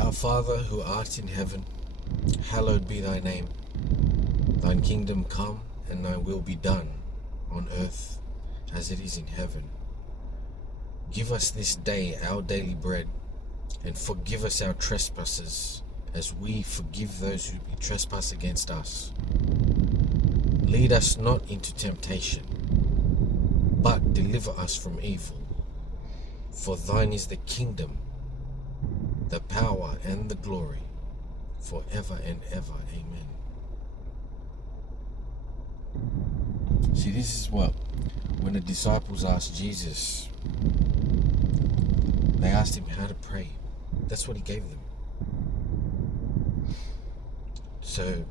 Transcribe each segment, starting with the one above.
Our Father who art in heaven, hallowed be thy name. Thine kingdom come, and thy will be done, on earth as it is in heaven. Give us this day our daily bread, and forgive us our trespasses, as we forgive those who trespass against us. Lead us not into temptation, but deliver us from evil. For thine is the kingdom, the power, and the glory, forever and ever. Amen. See, this is what, when the disciples asked Jesus, they asked him how to pray. That's what he gave them. So,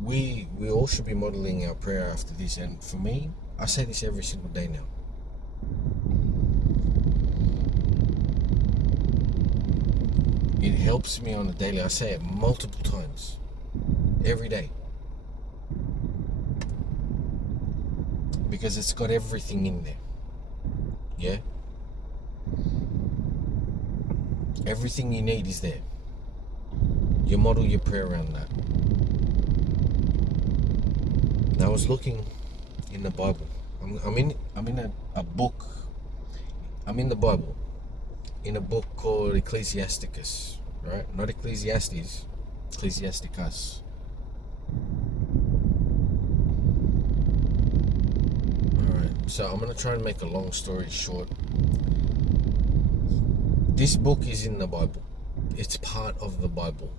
we all should be modeling our prayer after this. And for me, I say this every single day now. It helps me on a daily. I say it multiple times, every day. Because it's got everything in there. Yeah? Everything you need is there. You model your prayer around that. Now, I was looking in the Bible. I'm in a book. I'm in the Bible, in a book called Ecclesiasticus, right? Not Ecclesiastes, Ecclesiasticus. Alright, so I'm going to try and make a long story short. This book is in the Bible. It's part of the Bible,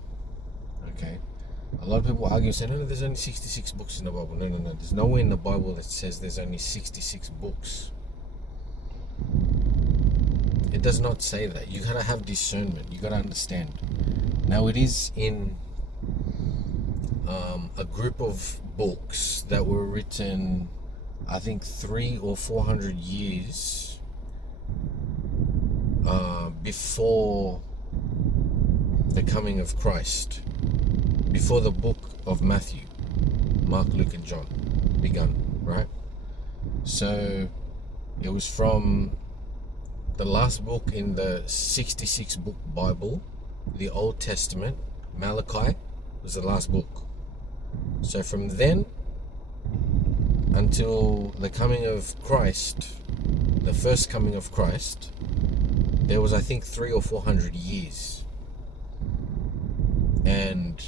okay? A lot of people argue and say, no, there's only 66 books in the Bible. No. There's nowhere in the Bible that says there's only 66 books. It does not say that. You gotta have discernment. You gotta understand. Now, it is in a group of books that were written, I think, 300 or 400 years before the coming of Christ, before the book of Matthew, Mark, Luke, and John begun, right? So it was from the last book in the 66 book Bible, the Old Testament. Malachi was the last book. So from then until the coming of Christ, the first coming of Christ, there was, I think, 300 or 400 years. And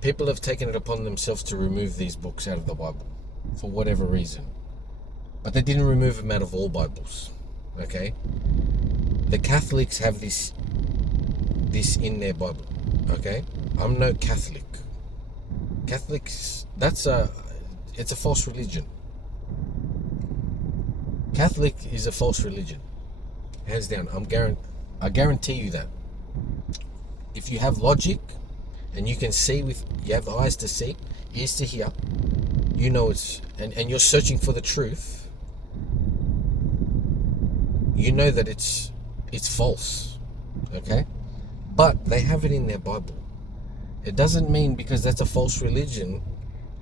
people have taken it upon themselves to remove these books out of the Bible for whatever reason. But they didn't remove them out of all Bibles, okay? The Catholics have this in their Bible, okay? I'm no Catholic. Catholics, it's a false religion. Catholic is a false religion, hands down. I guarantee you that. If you have logic, and you can see you have eyes to see, ears to hear, you know and you're searching for the truth, you know that it's false, okay? But they have it in their Bible. It doesn't mean because that's a false religion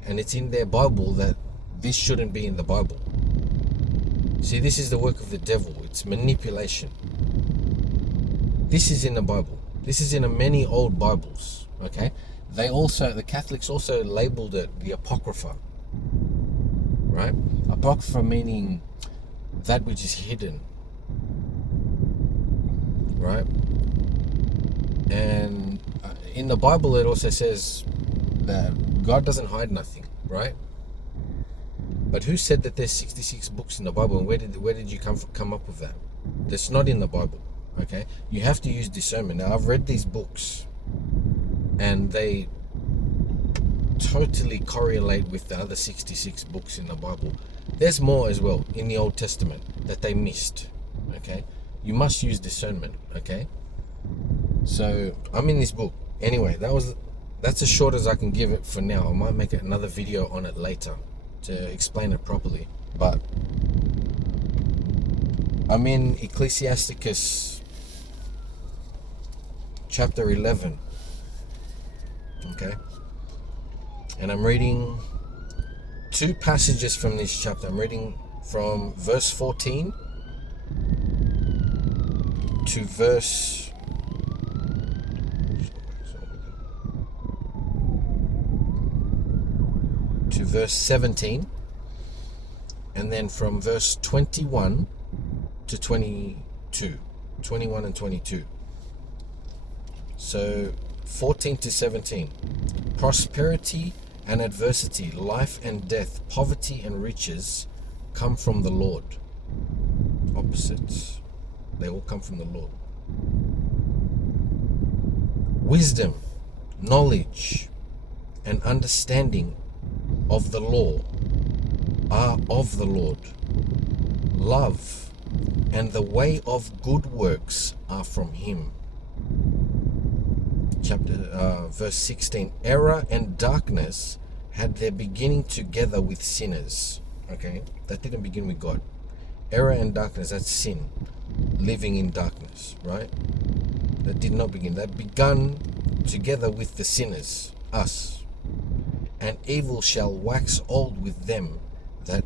and it's in their Bible that this shouldn't be in the Bible. See, this is the work of the devil. It's manipulation. This is in the Bible. This is in many old Bibles, okay? The Catholics also labeled it the Apocrypha, right? Apocrypha meaning that which is hidden, right? And in the Bible it also says that God doesn't hide nothing, right? But who said that there's 66 books in the Bible, and where did you come up with that? That's not in the Bible, okay? You have to use discernment. Now, I've read these books, and they totally correlate with the other 66 books in the Bible. There's more as well in the Old Testament that they missed, okay? You must use discernment, okay? So I'm in this book. Anyway, that's as short as I can give it for now. I might make another video on it later to explain it properly. But I'm in Ecclesiasticus chapter 11, okay? And I'm reading two passages from this chapter. I'm reading from verse 14 to verse to verse 17, and then from verse 21 to 22, 21 and 22. So 14 to 17. Prosperity and adversity, life and death, poverty and riches come from the Lord. Opposites. They all come from the Lord. Wisdom, knowledge, and understanding of the law are of the Lord. Love and the way of good works are from him. Verse 16. Error and darkness had their beginning together with sinners. Okay, that didn't begin with God. Error and darkness, that's sin, living in darkness, right? That did not begin. That begun together with the sinners, us. And evil shall wax old with them that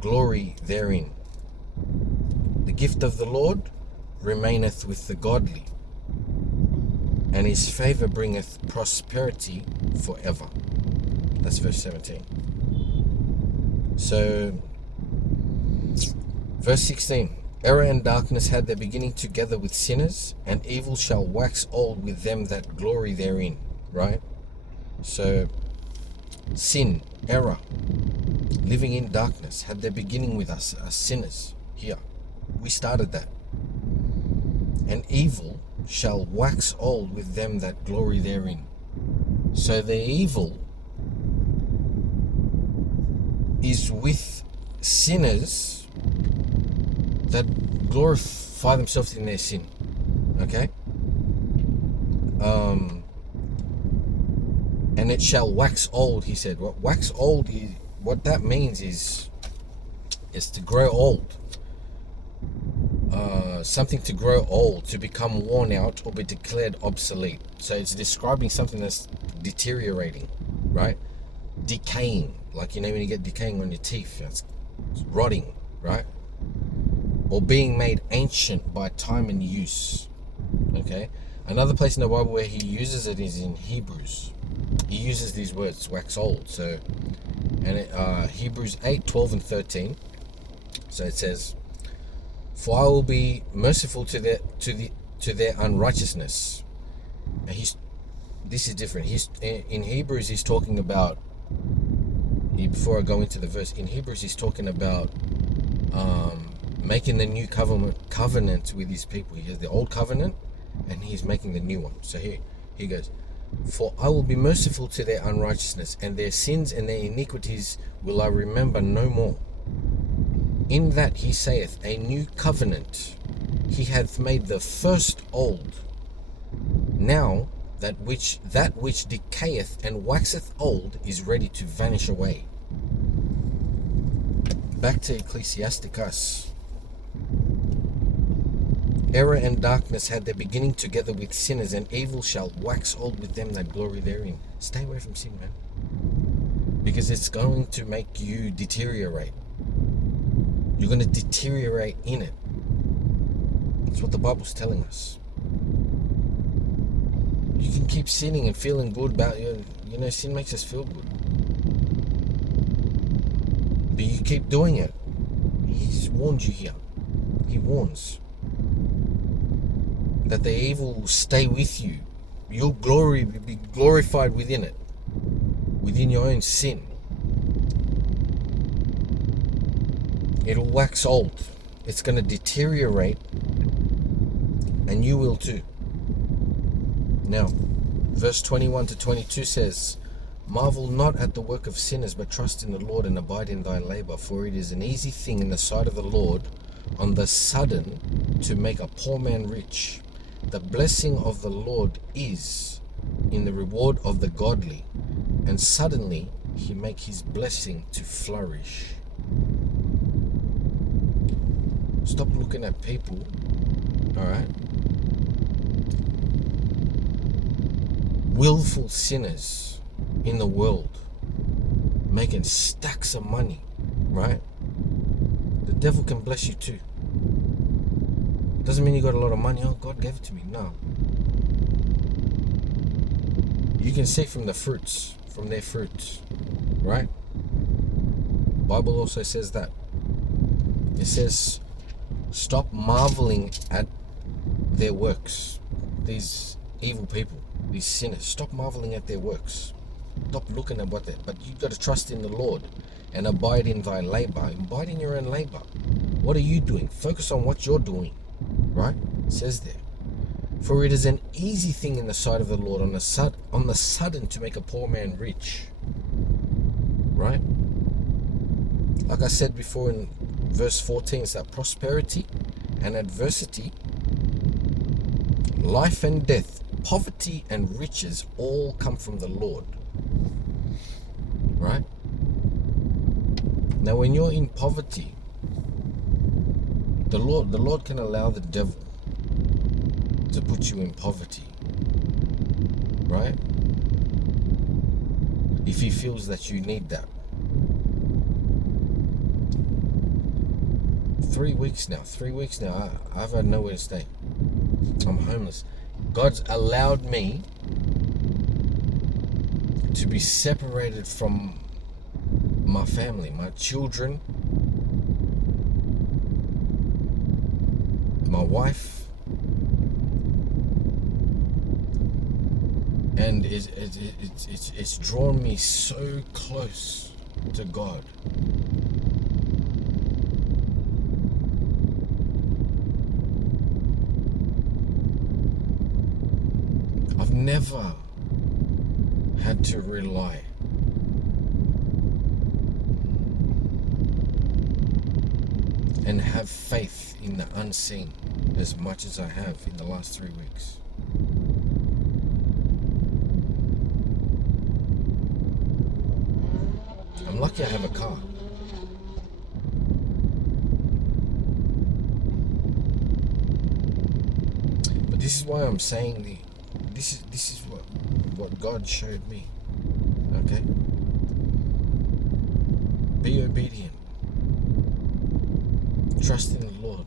glory therein. The gift of the Lord remaineth with the godly, and his favor bringeth prosperity forever. That's verse 17. So, verse 16. Error and darkness had their beginning together with sinners, and evil shall wax old with them that glory therein. Right? So, sin, error, living in darkness had their beginning with us as sinners here. We started that. And evil shall wax old with them that glory therein. So the evil is with sinners that glorify themselves in their sin. Okay? And it shall wax old, he said. What wax old is, what that means is to grow old. Something to grow old, to become worn out or be declared obsolete. So it's describing something that's deteriorating, right? Decaying, like, you know, when you get decaying on your teeth, it's rotting, right? Or being made ancient by time and use. Okay? Another place in the Bible where he uses it is in Hebrews. He uses these words, wax old. So, and Hebrews 8, 12 and 13. So it says, for I will be merciful to their unrighteousness. And this is different. In Hebrews he's talking about, before I go into the verse, in Hebrews he's talking about making the new covenant with his people. He has the old covenant and he's making the new one. So here he goes, for I will be merciful to their unrighteousness, and their sins and their iniquities will I remember no more. In that he saith, a new covenant he hath made the first old. Now that which decayeth and waxeth old is ready to vanish away. Back to Ecclesiasticus. Error and darkness had their beginning together with sinners, and evil shall wax old with them that glory therein. Stay away from sin, man. Because it's going to make you deteriorate. You're going to deteriorate in it. That's what the Bible's telling us. You can keep sinning and feeling good about you. You know, sin makes us feel good. But you keep doing it. He's warned you here. He warns that the evil will stay with you. Your glory will be glorified within it. Within your own sin. It'll wax old. It's going to deteriorate, and you will too. Now, verse 21 to 22 says, marvel not at the work of sinners, but trust in the Lord and abide in thy labor. For it is an easy thing in the sight of the Lord on the sudden to make a poor man rich. The blessing of the Lord is in the reward of the godly, and suddenly he make his blessing to flourish. Stop looking at people, alright? Willful sinners in the world making stacks of money, right? The devil can bless you too. Doesn't mean you got a lot of money. Oh, God gave it to me. No. You can see from the fruits, from their fruits, right? The Bible also says that. It says, stop marveling at their works. These evil people, these sinners, stop marveling at their works. Stop looking at what they, but you've got to trust in the Lord and abide in thy labor. Abide in your own labor. What are you doing? Focus on what you're doing, right? It says there. For it is an easy thing in the sight of the Lord on the sudden to make a poor man rich, right? Like I said before in verse 14, it's that prosperity and adversity, life and death, poverty and riches all come from the Lord, right? Now when you're in poverty, the Lord can allow the devil to put you in poverty, right? If he feels that you need that. 3 weeks now, I've had nowhere to stay. I'm homeless. God's allowed me to be separated from my family, my children, my wife, and it's drawn me so close to God. I've never had to rely and have faith in the unseen as much as I have in the last 3 weeks. I'm lucky I have a car. But this is why I'm saying this is what God showed me. Okay? Be obedient. Trust in the Lord.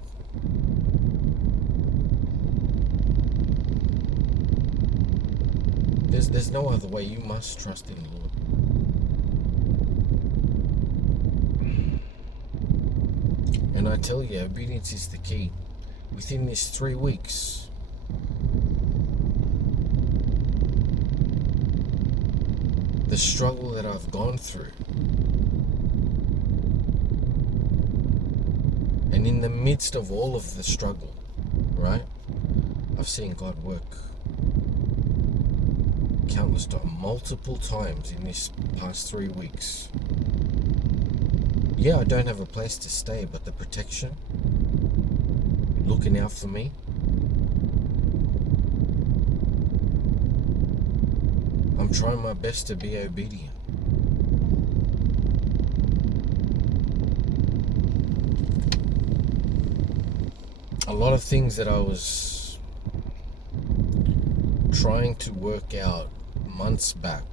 There's no other way. You must trust in the Lord. And I tell you, obedience is the key. Within these 3 weeks, the struggle that I've gone through, and in the midst of all of the struggle, right, I've seen God work countless times, multiple times in this past 3 weeks. Yeah, I don't have a place to stay, but the protection, looking out for me, I'm trying my best to be obedient. A lot of things that I was trying to work out months back,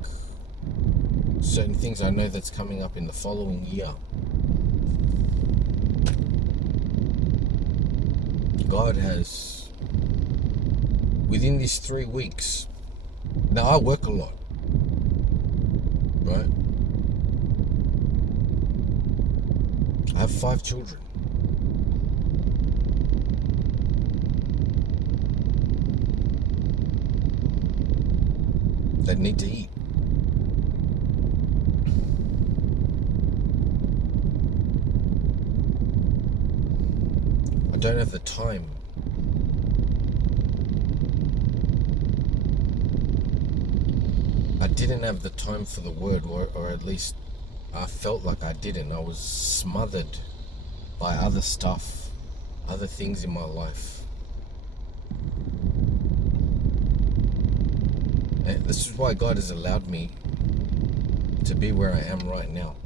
certain things I know that's coming up in the following year, God has, within these 3 weeks, now I work a lot, right? I have 5 children. That need to eat. I don't have the time. I didn't have the time for the word, or at least I felt like I didn't. I was smothered by other stuff, other things in my life. And this is why God has allowed me to be where I am right now.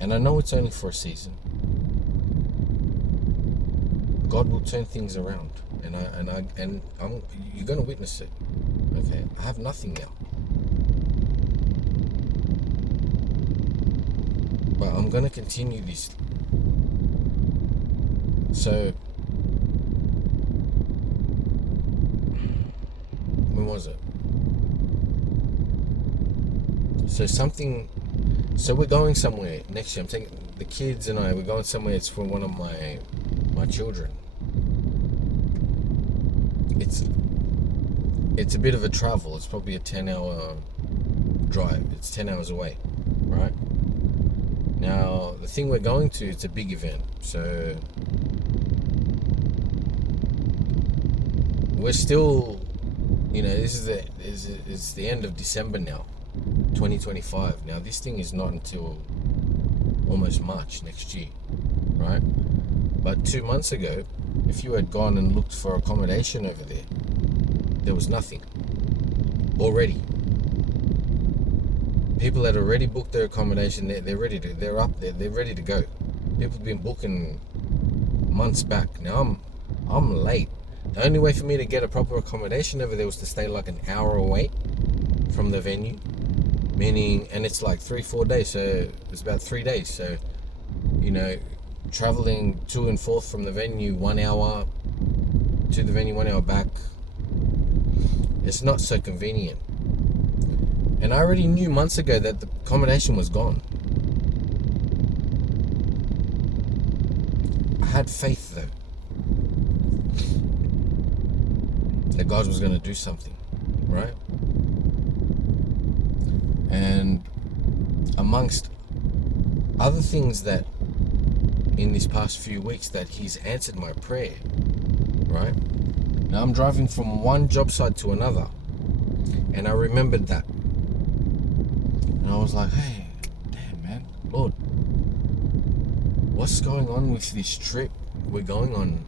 And I know it's only for a season. God will turn things around, and you're going to witness it. Okay, I have nothing now, but I'm going to continue this. So When was it? So we're going somewhere next year. I'm taking the kids and we're going somewhere. It's for one of my children. It's a bit of a travel. It's probably a 10-hour drive. It's 10 hours away, right? Now, the thing we're going to, it's a big event. So we're still, this is the end of December now, 2025. Now, this thing is not until almost March next year, right? But 2 months ago, if you had gone and looked for accommodation over there was nothing already. People had already booked their accommodation. They're up there. They're ready to go. People have been booking months back. Now I'm late. The only way for me to get a proper accommodation over there was to stay like an hour away from the venue, and it's like 3-4 days. So it's about 3 days. So, traveling to and forth from the venue, 1 hour to the venue, 1 hour back. It's not so convenient. And I already knew months ago that the accommodation was gone. I had faith though that God was going to do something, right? And amongst other things that in these past few weeks that He's answered my prayer, right? Now I'm driving from one job site to another, and I remembered that. And I was like, hey, damn man, Lord, what's going on with this trip we're going on?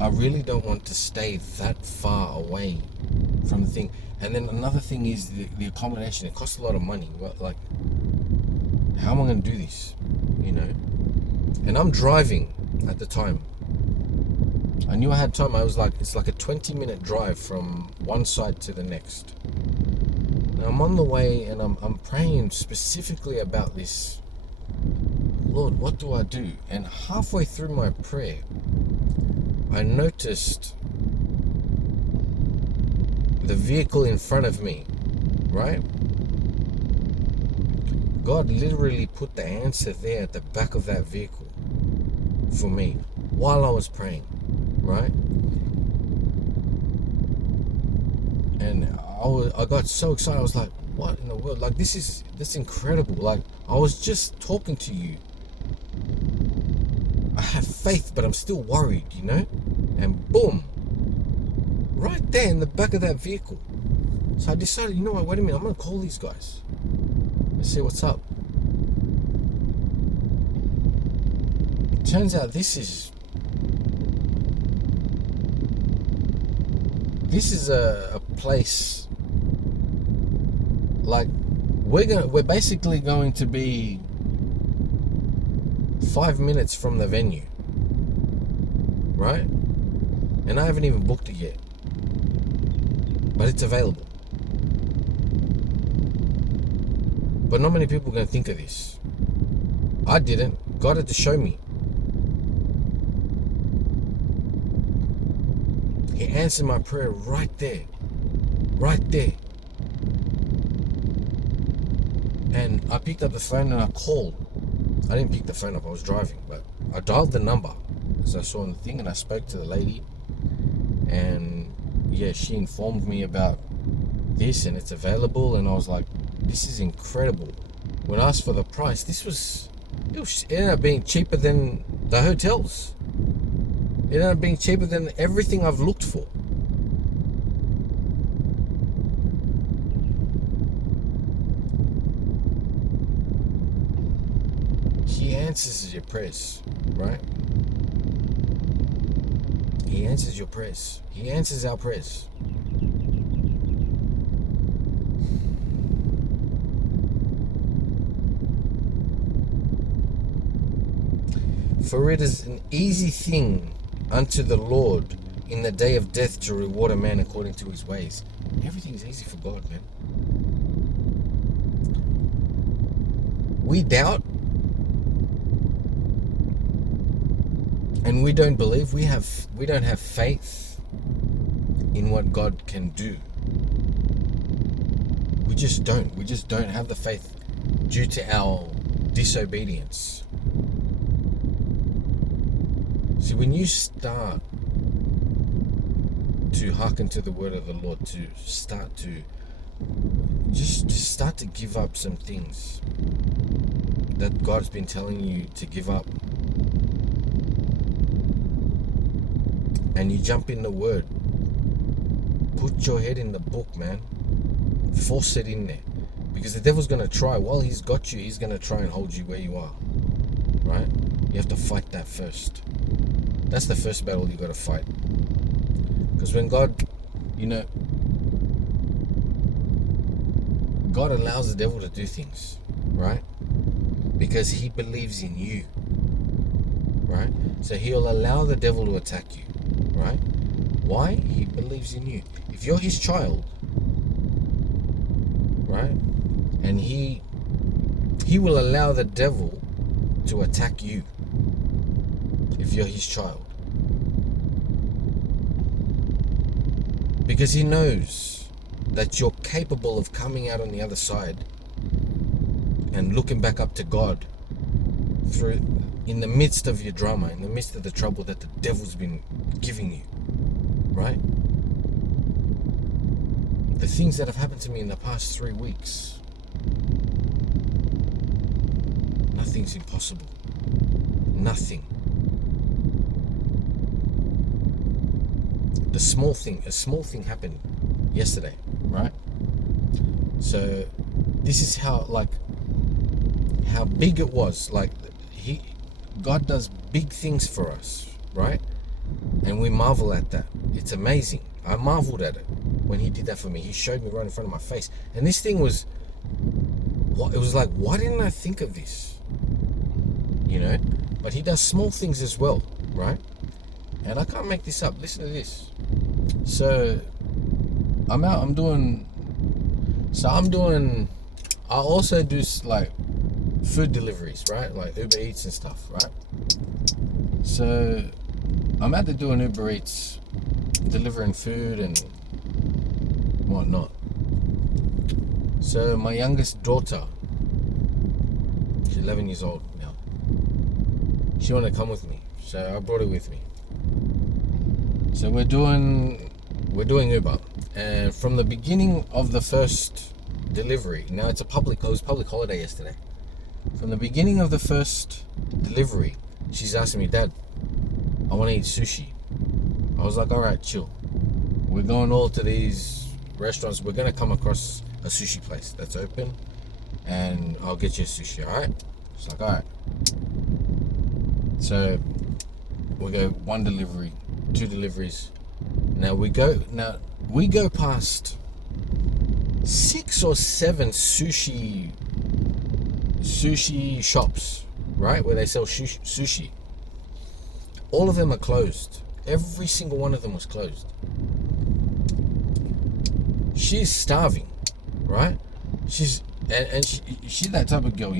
I really don't want to stay that far away from the thing. And then another thing is the accommodation. It costs a lot of money. Like, how am I going to do this? And I'm driving at the time. I knew I had time. I was like, it's like a 20-minute drive from one site to the next. Now I'm on the way and I'm praying specifically about this. Lord, what do I do? And halfway through my prayer, I noticed the vehicle in front of me, right? God literally put the answer there at the back of that vehicle for me while I was praying, right? And I got so excited. I was like, what in the world? Like, that's incredible. Like, I was just talking to you. I have faith, but I'm still worried, And boom, right there in the back of that vehicle. So I decided, what, wait a minute, I'm going to call these guys and see what's up. Turns out this is a place, like, we're basically going to be 5 minutes from the venue, right? And I haven't even booked it yet, but it's available. But not many people are going to think of this. I didn't. God had to show me. He answered my prayer right there. And I picked up the phone and I called. I didn't pick the phone up, I was driving, but I dialed the number as I saw on the thing, and I spoke to the lady, and yeah, she informed me about this and it's available, and I was like, this is incredible. When I asked for the price, it ended up being cheaper than the hotels. It ended up being cheaper than everything I've looked for. He answers your prayers, right? He answers your prayers. He answers our prayers. For it is an easy thing unto the Lord in the day of death to reward a man according to his ways. Everything's easy for God, man. We doubt and we don't believe. We don't have faith. in what God can do. We just don't. We just don't have the faith due to our disobedience. See, when you start to hearken to the word of the Lord, to start to just start to give up some things that God's been telling you to give up, and you jump in the word, put your head in the book, man. Force it in there, because the devil's going to try. While he's got you, he's going to try and hold you where you are, right? You have to fight that first. That's the first battle you got to fight. Because when God, God allows the devil to do things, right? Because he believes in you, right? So he'll allow the devil to attack you, right? Why? He believes in you. If you're his child, right? And he will allow the devil to attack you if you're his child. Because he knows that you're capable of coming out on the other side and looking back up to God through, in the midst of your drama, in the midst of the trouble that the devil's been giving you, right? The things that have happened to me in the past 3 weeks, nothing's impossible. Nothing. A small thing happened yesterday, right? So this is how big it was. Like, God does big things for us, right? And we marvel at that. It's amazing. I marveled at it when he did that for me. He showed me right in front of my face. And this thing was, it was like, why didn't I think of this? But he does small things as well, right? And I can't make this up. Listen to this. So I also do like food deliveries, right? Like Uber Eats and stuff, right? So I'm out there doing Uber Eats, delivering food and whatnot. So my youngest daughter, she's 11 years old now, she wanted to come with me, so I brought her with me. So we're doing Uber, and from the beginning of the first delivery, now it was public holiday yesterday. From the beginning of the first delivery, she's asking me, Dad, I want to eat sushi. I was like, all right, chill. We're going all to these restaurants. We're going to come across a sushi place that's open, and I'll get you a sushi, all right? She's like, all right. So we go 1 delivery, 2 deliveries. Now we go past 6 or 7 sushi shops, right, where they sell sushi. All of them are closed. Every single one of them was closed. She's starving, right? She's that type of girl,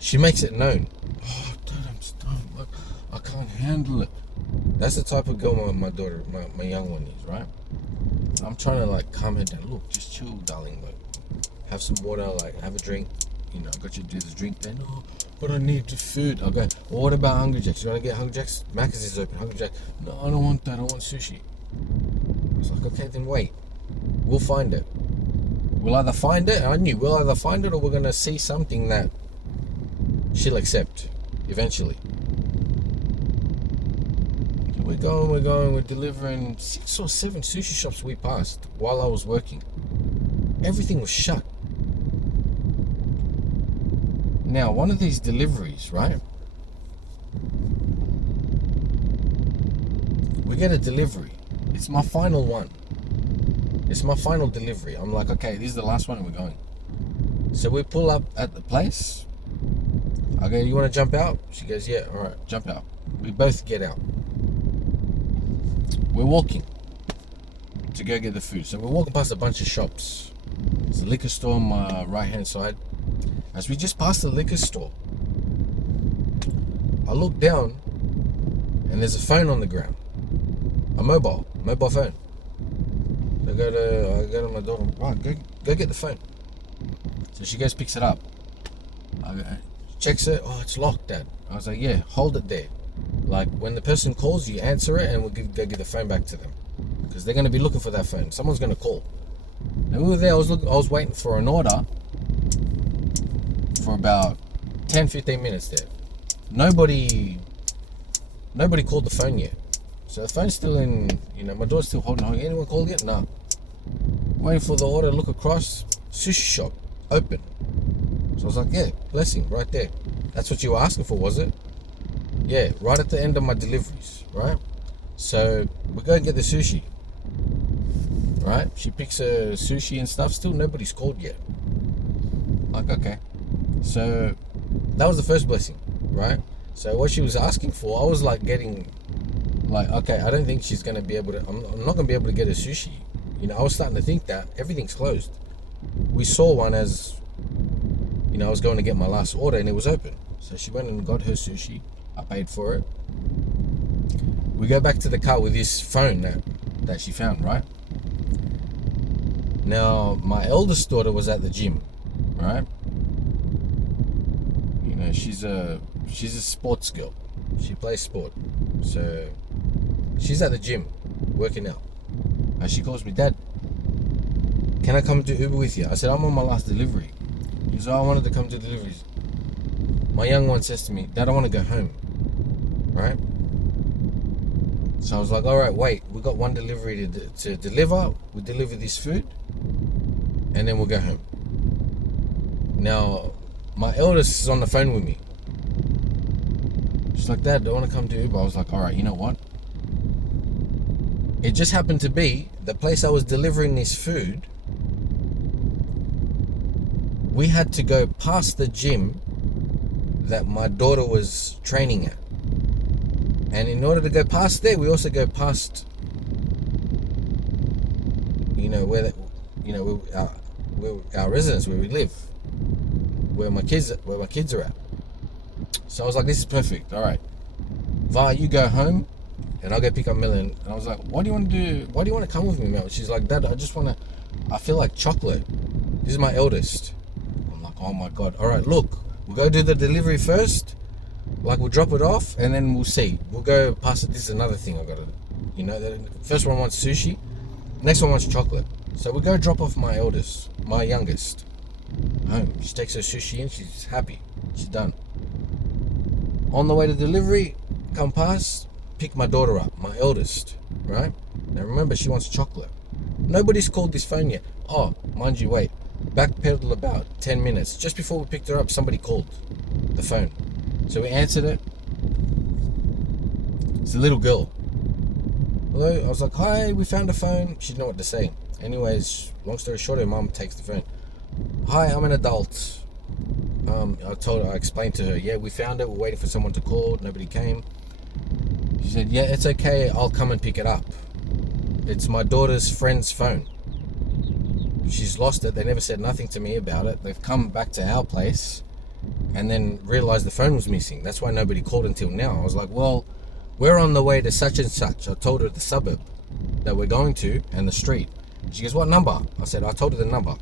she makes it known. Oh, Dad, I'm starving. I can't handle it. That's the type of girl my daughter, my young one is, right? I'm trying to calm her down. Look, just chill, darling. Have some water, have a drink. I got you to do this drink then. No, but I need the food. Okay, well, what about Hungry Jack's? You want to get Hungry Jack's? Macca's is open. Hungry Jack's? No, I don't want that. I want sushi. I was like, okay, then wait. We'll find it. We'll either find it, we'll either find it, or we're going to see something that she'll accept eventually. So we're going, we're delivering 6 or 7 sushi shops we passed while I was working. Everything was shut. Now, one of these deliveries, right? We get a delivery. It's my final one. It's my final delivery. I'm like, okay, this is the last one and we're going. So we pull up at the place. I go, you want to jump out? She goes, yeah, all right, jump out. We both get out. We're walking to go get the food. So we're walking past a bunch of shops. There's a liquor store on my right-hand side. As we just passed the liquor store, I look down and there's a phone on the ground. a mobile phone. I go to my daughter, right, go get the phone. So she goes, picks it up. Checks it, oh, it's locked, Dad. I was like, yeah, hold it there. Like, when the person calls, you answer it and we'll go give the phone back to them. Because they're going to be looking for that phone. Someone's going to call. And we were there, I was waiting for an order for about 10-15 minutes there. Nobody called the phone yet. So the phone's still in, my door's still holding on. Anyone called yet? No. Waiting for the order, look across, sushi shop, open. So I was like, yeah, blessing, right there. That's what you were asking for, was it? Yeah, right at the end of my deliveries, right? So we go and get the sushi, right? She picks her sushi and stuff. Still nobody's called yet. Like, okay. So that was the first blessing, right? So what she was asking for, I was like getting, like, okay, I don't think she's going to be able to, I'm not going to be able to get a sushi. I was starting to think that everything's closed. We saw one as, I was going to get my last order and it was open. So she went and got her sushi. I paid for it. We go back to the car with this phone that she found, right? Now, my eldest daughter was at the gym, right? She's a sports girl. She plays sport. So she's at the gym working out. And she calls me, Dad, can I come to Uber with you? I said, I'm on my last delivery. He said, I wanted to come to deliveries. My young one says to me, Dad, I want to go home. Right? So I was like, all right, wait, we got one delivery to deliver. We'll deliver this food and then we'll go home. Now, my eldest is on the phone with me. She's like, Dad, I want to come to Uber. I was like, all right, you know what? It just happened to be the place I was delivering this food. We had to go past the gym that my daughter was training at. And in order to go past there, we also go past, where our residence, where we live, where my kids are at. So I was like, this is perfect. All right, Va, you go home, and I'll go pick up Millen. And I was like, what do you want to do? Why do you want to come with me, Mel? She's like, Dad, I feel like chocolate. This is my eldest. I'm like, oh my God. All right, look, we'll go do the delivery first. Like, we'll drop it off and then we'll see. We'll go past it. This is another thing I got to do. The first one wants sushi. Next one wants chocolate. So we go drop off my youngest, home. She takes her sushi in. She's happy. She's done. On the way to delivery, come past, pick my daughter up, my eldest, right? Now remember, she wants chocolate. Nobody's called this phone yet. Oh, mind you, wait. Backpedal about 10 minutes. Just before we picked her up, somebody called the phone. So we answered it. It's a little girl. Hello? I was like, hi, we found a phone. She didn't know what to say. Anyways, long story short, her mum takes the phone. Hi, I'm an adult. I explained to her, yeah, we found it. We're waiting for someone to call. Nobody came. She said, yeah, it's okay. I'll come and pick it up. It's my daughter's friend's phone. She's lost it. They never said nothing to me about it. They've come back to our place and then realized the phone was missing. That's why nobody called until now. I was like, well, we're on the way to such and such. I told her the suburb that we're going to and the street. She goes, what number? I said, I told her the number.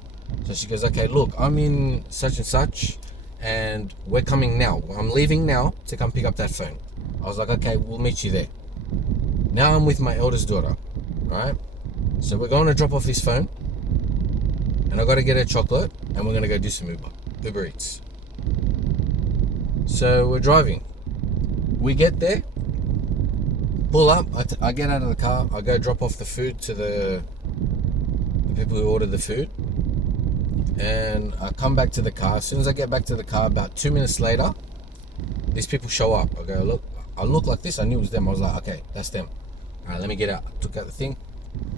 So she goes, okay, look, I'm in such and such and we're coming now. I'm leaving now to come pick up that phone. I was like, okay, we'll meet you there. Now I'm with my eldest daughter, right? So we're going to drop off this phone and I got to get her chocolate and we're going to go do some Uber Eats. So we're driving. We get there, pull up, I get out of the car, I go drop off the food to the people who ordered the food, and I come back to the car. As soon as I get back to the car, about 2 minutes later, these people show up. I look like this, I knew it was them. I was like, okay, that's them. All right, let me get out. I took out the thing.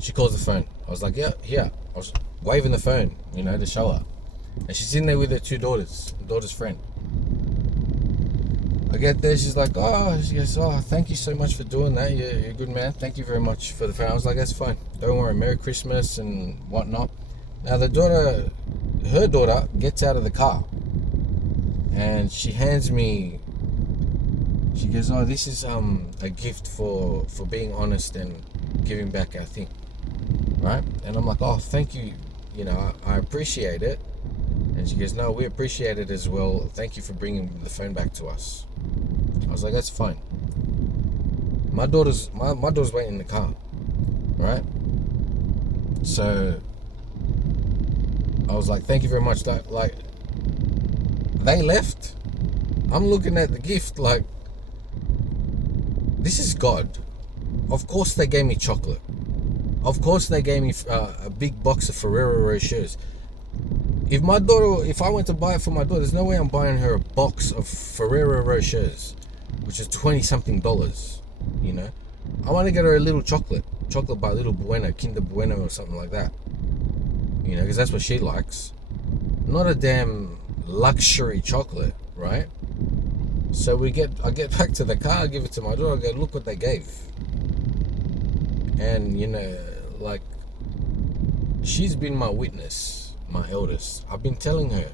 She calls the phone. I was like, yeah, here. I was waving the phone, to show her. And she's in there with her two daughters, daughter's friend. I get there, she goes, oh, thank you so much for doing that. You're a good man. Thank you very much for the phone. I was like, that's fine. Don't worry. Merry Christmas and whatnot. Now her daughter gets out of the car and she hands me She goes, oh, this is a gift for being honest and giving back our thing, right? And I'm like, oh, thank you, you know, I appreciate it. And she goes, no, we appreciate it as well. Thank you for bringing the phone back to us. I was like, that's fine. My daughter's waiting in the car, right? So I was like, thank you very much. Like, they left. I'm looking at the gift like, this is God. Of course they gave me chocolate. Of course they gave me a big box of Ferrero Rochers. If I went to buy it for my daughter, there's no way I'm buying her a box of Ferrero Rochers, which is $20-something, you know? I want to get her a little chocolate by Little Bueno, Kinder Bueno or something like that, you know, because that's what she likes. Not a damn luxury chocolate, right? So I get back to the car, I give it to my daughter, I go, look what they gave. And, you know, like, she's been my witness, my eldest. I've been telling her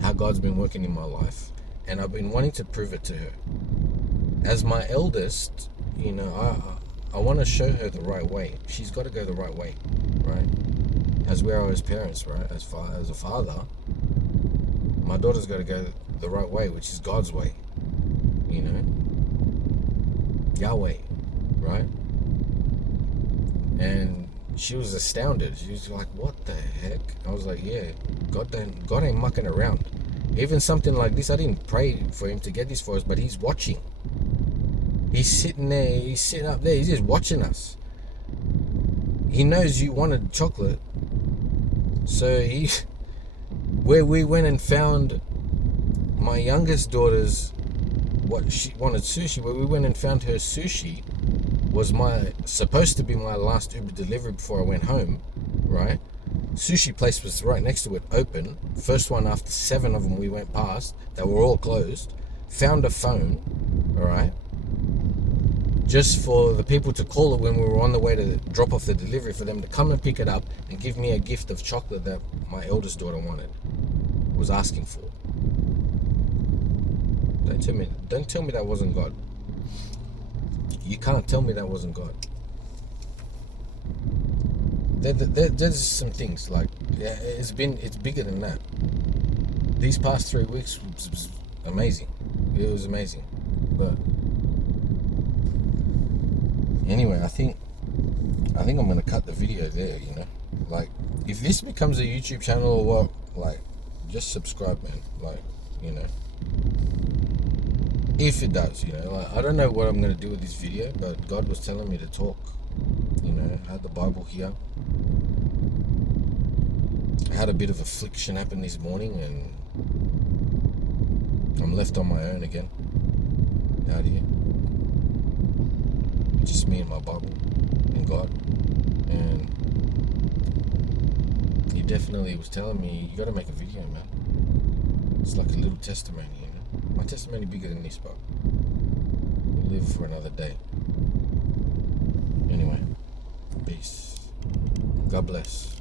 how God's been working in my life, and I've been wanting to prove it to her. As my eldest, you know, I want to show her the right way. She's got to go the right way, right? As we are as parents, right? As a father, my daughter's got to go the right way, which is God's way, you know? Yahweh, right? And she was astounded. She was like, what the heck? I was like, yeah, God ain't mucking around. Even something like this, I didn't pray for him to get this for us, but he's watching. He's sitting there, he's sitting up there, he's just watching us. He knows you wanted chocolate. So where we went and found my youngest daughter's, what she wanted sushi, where we went and found her sushi was supposed to be my last Uber delivery before I went home, right? Sushi place was right next to it, open. First one after 7 of them we went past. They were all closed. Found a phone, all right? Just for the people to call it when we were on the way to drop off the delivery, for them to come and pick it up and give me a gift of chocolate that my eldest daughter was asking for. Don't tell me that wasn't God. You can't tell me that wasn't God. There's some things like, yeah, it's bigger than that. These past 3 weeks was amazing. It was amazing. But anyway, I think I'm gonna cut the video there, you know? Like, if this becomes a YouTube channel or what, like, just subscribe, man. Like, you know, if it does, you know, like, I don't know what I'm gonna do with this video, but God was telling me to talk, you know. I had the Bible here. I had a bit of affliction happen this morning, and I'm left on my own again out here. Just me and my Bible and God. And he definitely was telling me, you gotta make a video, man. It's like a little testimony, you know. My testimony bigger than this, but we'll live for another day. Anyway, peace. God bless.